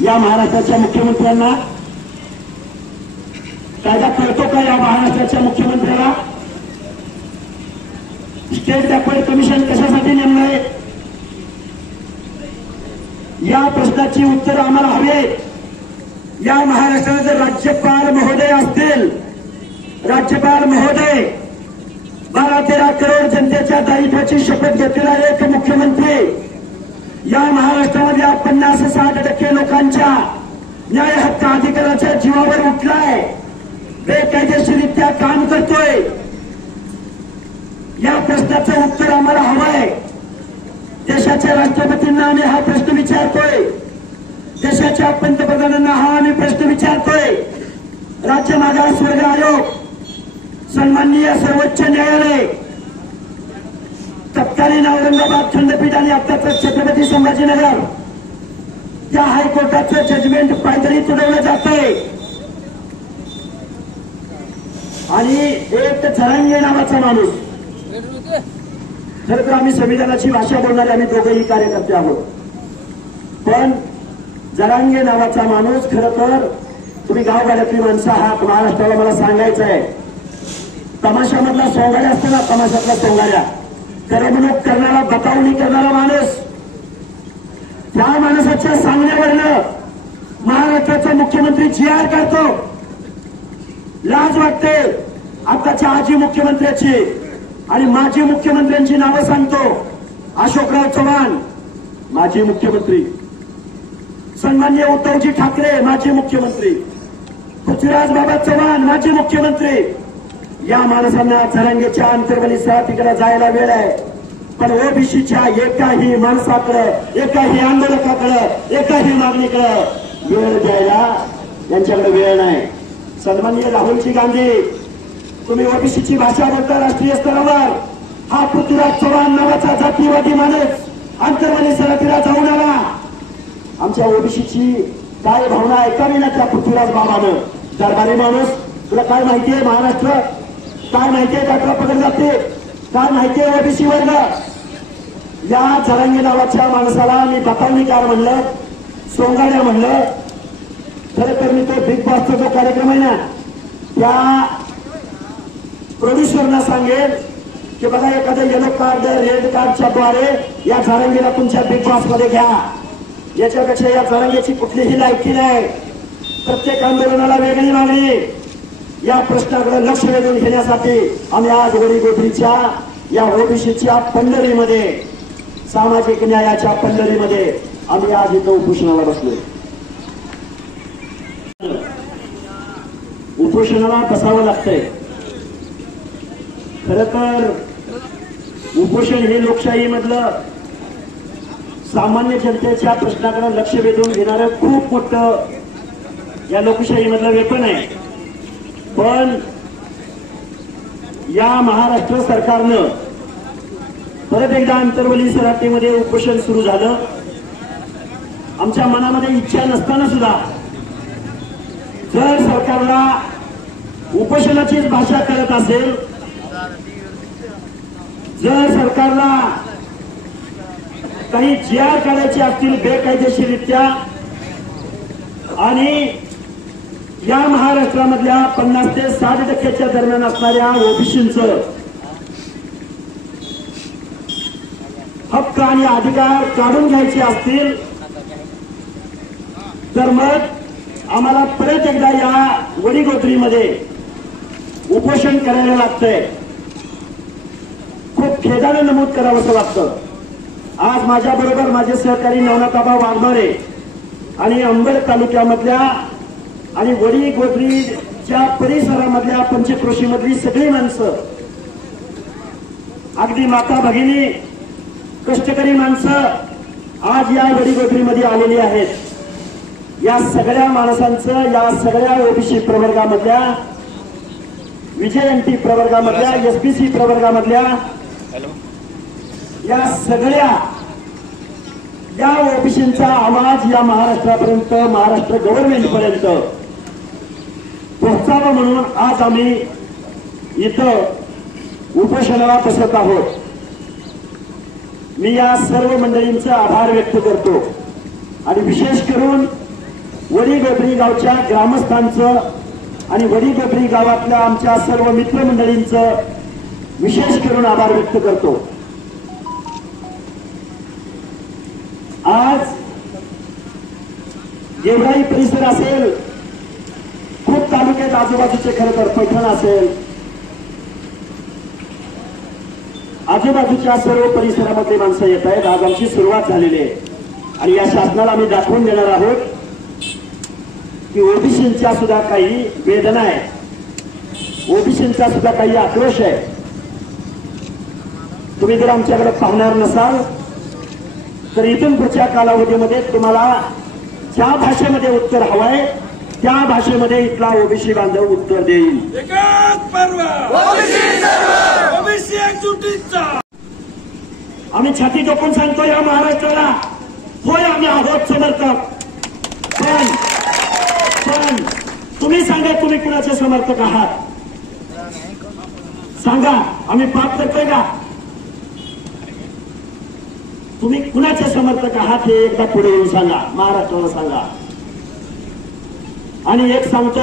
या महाराष्ट्राच्या मुख्यमंत्र्यांना? कायदा कळतो का या महाराष्ट्राच्या मुख्यमंत्र्याला? स्टेट बॅकवर्ड कमिशन कशासाठी नेमलंय? या प्रश्नाची उत्तर आम्हाला हवे। या महाराष्ट्रात जर राज्यपाल महोदय असतील, राज्यपाल महोदय 12-13 करोड जनतेच्या दायित्वाची शपथ घेतलेला एक मुख्यमंत्री या महाराष्ट्रामधल्या 50-60% लोकांच्या न्याय हक्क अधिकाराच्या जीवावर उठलाय, बेकायदेशीररित्या काम करतोय। या प्रश्नाचं उत्तर आम्हाला हवंय। देशाच्या राष्ट्रपतींना आम्ही हा प्रश्न विचारतोय, देशाच्या पंतप्रधानांना हा आम्ही प्रश्न विचारतोय। राज्य मागासवर्ग आयोग, सन्माननीय सर्वोच्च न्यायालय, तत्कालीन औरंगाबाद खंडपीठ आणि आताच छत्रपती संभाजीनगर त्या हायकोर्टाचं जजमेंट पायदळी तुडवलं जातंय। आणि एक जरांगे नावाचा माणूस, खरं तर आम्ही संविधानाची भाषा बोलणारे आम्ही दोघेही कार्यकर्ते आहोत, पण जरांगे नावाचा माणूस, खरं तर तुम्ही गावगाड्यातली माणसं आहात, महाराष्ट्राला मला सांगायचं आहे, तमाशामधला सोंगाड्या असतो ना, तमाशातला सोंगाड्या, करमणूक करणारा, बतावणी करणारा माणूस, त्या माणसाच्या सांगण्यावरनं महाराष्ट्राचा मुख्यमंत्री जी.आर. करतो। लाज वाटते आताच्या आजी मुख्यमंत्र्याची आणि माजी मुख्यमंत्र्यांची नावं सांगतो। अशोकराव चव्हाण माजी मुख्यमंत्री, सन्माननीय उद्धवजी ठाकरे माजी मुख्यमंत्री, पृथ्वीराज बाबा चव्हाण माजी मुख्यमंत्री। या माणसांना जरांगेच्या अंतर्गत तिकडे जायला वेळ आहे, पण ओबीसीच्या एकाही माणसाकडे, एकाही आंदोलकाकडे, एकाही मागणीकडे वेळ द्यायला यांच्याकडे वेळ नाही। सन्माननीय राहुलजी गांधी, तुम्ही ओबीसीची भाषा बोलता राष्ट्रीय स्तरावर, हा पृथ्वीराज चव्हाण नावाचा जातीवादी माणूस अंतर्गत सराटीला जाऊन आला। आमच्या ओबीसीची काय भावना ऐकावी ना त्या पृथ्वीराज बाबानं। दरबारी माणूस, तुला काय माहितीये महाराष्ट्र, काय माहितीये यात्रा पकडली जाते, काय माहितीये ओबीसी वर्ग? या जरांगे नावाच्या माणसाला मी बतावणीकार म्हणलं, सोंगाड्या म्हणलं। खरं तर मी तो बिग बॉसचा जो कार्यक्रम आहे ना, त्या प्रोड्युसरना सांगेल की बघा एखादं येलो कार्ड, रेड कार्डच्या द्वारे या जरांगेला तुमच्या बिग बॉस मध्ये घ्या। याच्यापेक्षा या जरांगेची कुठलीही लायकी नाही। प्रत्येक आंदोलनाला वेगळी मागणी। या प्रश्नाकडे लक्ष वेधून घेण्यासाठी आम्ही आज वडीगोद्रीच्या या ओबीसीच्या पंढरीमध्ये, सामाजिक न्यायाच्या पंढरीमध्ये आम्ही आज इथं उपोषणाला बसलोय। उपोषणाला बसावं लागतंय। खरं तर उपोषण हे लोकशाहीमधलं सामान्य जनतेच्या प्रश्नाकडे लक्ष वेधून घेणारं खूप मोठं या लोकशाहीमधलं वेपन आहे। पण या महाराष्ट्र सरकारनं परत एकदा अंतर्वली सराटीमध्ये उपोषण सुरू झालं। आमच्या मनामध्ये इच्छा नसताना सुद्धा जर सरकारला उपोषणाचीच भाषा करत असेल, जर सरकारला काही जी.आर. काढायचे असतील बेकायदेशीररित्या आणि या महाराष्ट्रामधल्या 50 ते 60% दरम्यान असणाऱ्या ओबीसींचं हक्क आणि अधिकार काढून घ्यायचे असतील, तर मग आम्हाला परत एकदा या वडीगोद्रीमध्ये उपोषण करायला लागतंय। खूप खेदाने नमूद करावंसं वाटतं, आज माझ्याबरोबर माझे सहकारी नवनाथाबा वाघमारे आणि अंबड तालुक्यामधल्या आणि वडीगोद्रीच्या परिसरामधल्या पंचक्रोशीमधली सगळी माणसं, अगदी माता भगिनी, कष्टकरी माणसं आज या वडीगोद्रीमध्ये आलेली आहेत। या सगळ्या माणसांचं, या सगळ्या ओबीसी प्रवर्गामधल्या, विजयंती प्रवर्गामधल्या, एसबीसी प्रवर्गामधल्या या सगळ्या या ओबीसींचा आवाज या महाराष्ट्रापर्यंत, महाराष्ट्र गव्हर्नमेंटपर्यंत पोहोचावा म्हणून आज आम्ही इथं उपोषणाला बसत आहोत। मी या सर्व मंडळींचा आभार व्यक्त करतो आणि विशेष करून वडीगोबरी गावच्या ग्रामस्थांचं आणि वडीगोबरी गावातल्या आमच्या सर्व मित्रमंडळींचं विशेष करून आभार व्यक्त करतो. आज गेवराई परिसर असेल, खूप तालुक्यात आजूबाजूचे खरं तर पैठण असेल, आजूबाजूच्या सर्व परिसरामध्ये माणसं येत आहेत. आज आमची सुरुवात झालेली आहे आणि या शासनाला आम्ही दाखवून देणार आहोत की ओबीसींच्या सुद्धा काही वेदना आहेत, ओबीसींचा सुद्धा काही आक्रोश आहे. तुम्ही जर आमच्याकडे पाहणार नसाल तर इथून पुढच्या कालावधीमध्ये तुम्हाला ज्या भाषेमध्ये उत्तर हवंय त्या भाषेमध्ये इथला ओबीसी बांधव उत्तर देईल. आम्ही छाती टोकून सांगतो या महाराष्ट्राला, होय आम्ही आहोत समर्थक. पण तुम्ही सांगा, तुम्ही कुणाचे समर्थक आहात? सांगा, आम्ही पाप करतोय का? तुम्ही कुणाचे समर्थक आहात हे एकदा पुढे येऊन सांगा, महाराष्ट्राला सांगा. आणि एक सांगतो,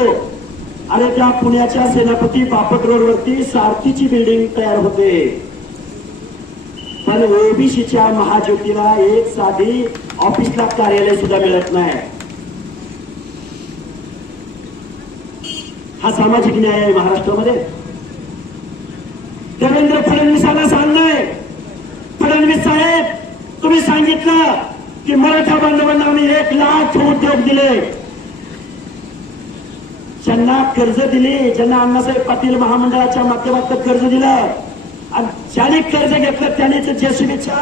अरे त्या पुण्याच्या सेनापती बापट रोडवरती सारथीची बिल्डिंग तयार होते, पण ओबीसीच्या महाज्योतीला एक साधी ऑफिसला कार्यालय सुद्धा मिळत नाही. हा सामाजिक न्याय आहे महाराष्ट्रामध्ये? देवेंद्र फडणवीसांना सांगणंय, फडणवीस साहेब तुम्ही सांगितलं की मराठा बांधवांना आम्ही 1 लाख उद्योग दिले, ज्यांना कर्ज दिली, ज्यांना अण्णासाहेब पाटील महामंडळाच्या माध्यमातून कर्ज दिलं आणि ज्यांनी कर्ज घेतलं त्यांनीच जेसीबीच्या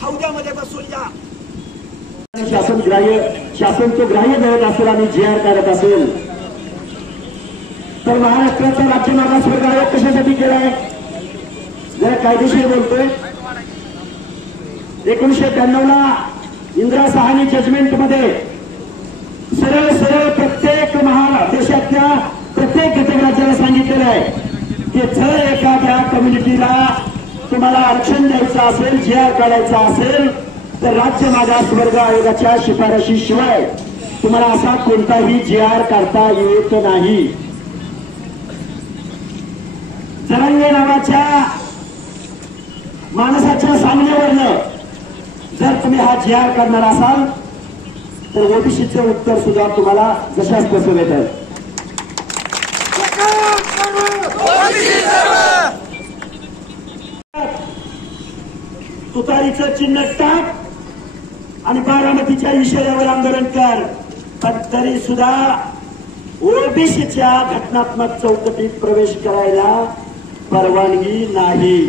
हौद्यामध्ये बसून या. शासन तो ग्राह्य धरत असेल आणि जीआर काढत असेल तर महाराष्ट्राचा राज्य मागासवर्ग आयोग कशासाठी केलाय? जरा कायदेशीर बोलतोय. 1992 ला इंदिरा साहानी जजमेंट मध्ये सरळ सरळ प्रत्येक देशातल्या प्रत्येक घटक राज्याला सांगितलेलं आहे की जर एखाद्या कम्युनिटीला तुम्हाला आरक्षण द्यायचं असेल, जीआर काढायचा असेल तर राज्य मागासवर्ग आयोगाच्या शिफारशीशिवाय तुम्हाला असा कोणताही जीआर काढता येत नाही. जरांगे नावाच्या माणसाच्या सांगण्यावरनं जर तुम्ही हा जीआर काढणार असाल तर ओबीसीचं उत्तर सुद्धा तुम्हाला जशाच तसं भेटेल. तुतारीचं चिन्ह टाक आणि बारामतीच्या इशाऱ्यावर आंदोलन कर, पण तरी सुद्धा ओबीसीच्या घटनात्मक चौकटीत प्रवेश करायला परवानगी नाही.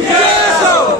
Yes!